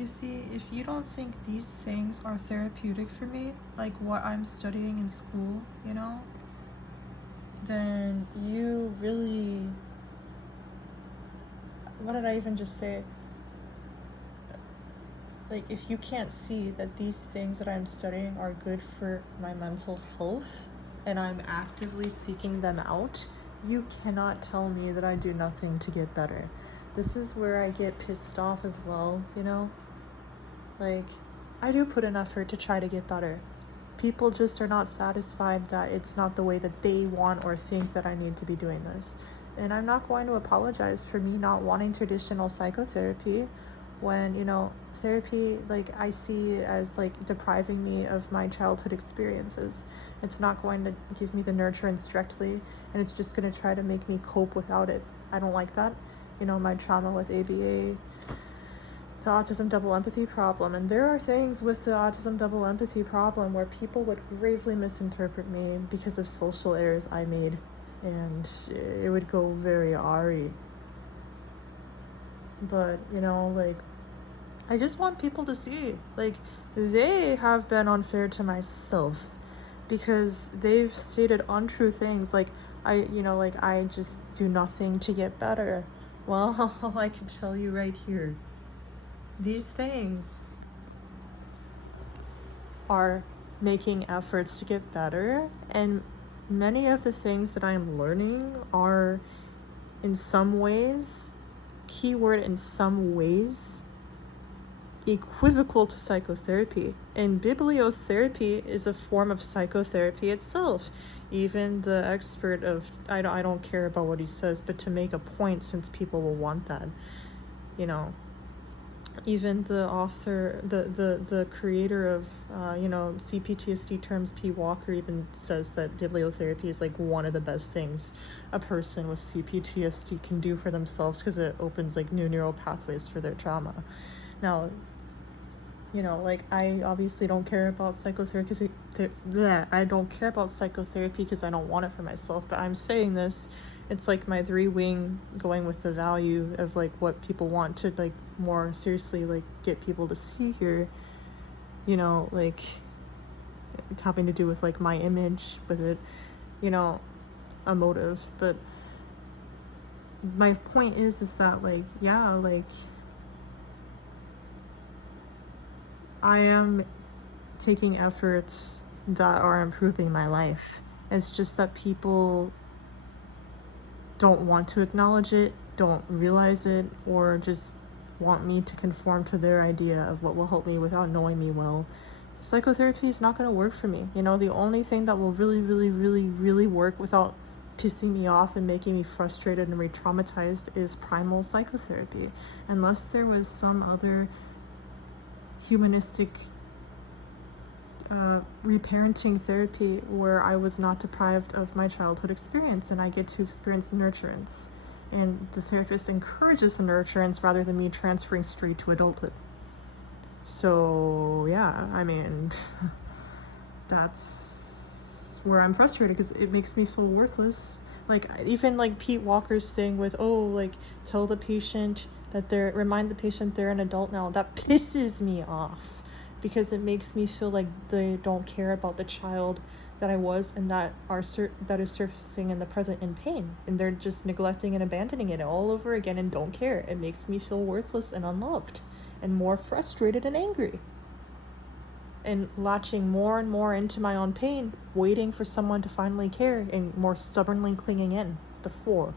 You see, if you don't think these things are therapeutic for me, like what I'm studying in school, then you really, what did I even just say? Like, if you can't see that these things that I'm studying are good for my mental health and I'm actively seeking them out, you cannot tell me that I do nothing to get better. This is where I get pissed off as well, Like, I do put an effort to try to get better. People just are not satisfied that it's not the way that they want or think that I need to be doing this. And I'm not going to apologize for me not wanting traditional psychotherapy when, therapy, like, I see as, like, depriving me of my childhood experiences. It's not going to give me the nurturance directly, and it's just going to try to make me cope without it. I don't like that. My trauma with ABA, the autism double empathy problem, and there are things with the autism double empathy problem where people would gravely misinterpret me because of social errors I made, and it would go very awry. But like, I just want people to see, like, they have been unfair to myself because they've stated untrue things, like I just do nothing to get better. Well, I can tell you right here, these things are making efforts to get better, and many of the things that I'm learning are in some ways, keyword in some ways, equivocal to psychotherapy. And bibliotherapy is a form of psychotherapy itself. Even the expert of, I don't care about what he says, but to make a point, since people will want that, even the author, the creator of CPTSD terms, P. Walker, even says that bibliotherapy is like one of the best things a person with CPTSD can do for themselves, because it opens like new neural pathways for their trauma. Now, like, I obviously don't care about psychotherapy I don't care about psychotherapy because I don't want it for myself, but I'm saying this, it's like my 3-wing going with the value of like what people want to like more seriously like get people to see here, like having to do with like my image with it, a motive. But my point is that like, yeah, like, I am taking efforts that are improving my life. It's just that people don't want to acknowledge it, don't realize it, or just want me to conform to their idea of what will help me without knowing me well. Psychotherapy is not going to work for me. The only thing that will really, really, really, really work without pissing me off and making me frustrated and re-traumatized is primal psychotherapy. Unless there was some other humanistic reparenting therapy where I was not deprived of my childhood experience and I get to experience nurturance, and the therapist encourages the nurturance rather than me transferring straight to adulthood. So yeah, I mean, that's where I'm frustrated because it makes me feel worthless. Like, even like Pete Walker's thing with, oh, like, tell the patient that remind the patient they're an adult now. That pisses me off because it makes me feel like they don't care about the child that I was and that is surfacing in the present in pain, and they're just neglecting and abandoning it all over again and don't care. It makes me feel worthless and unloved and more frustrated and angry, and latching more and more into my own pain, waiting for someone to finally care and more stubbornly clinging in. The 4.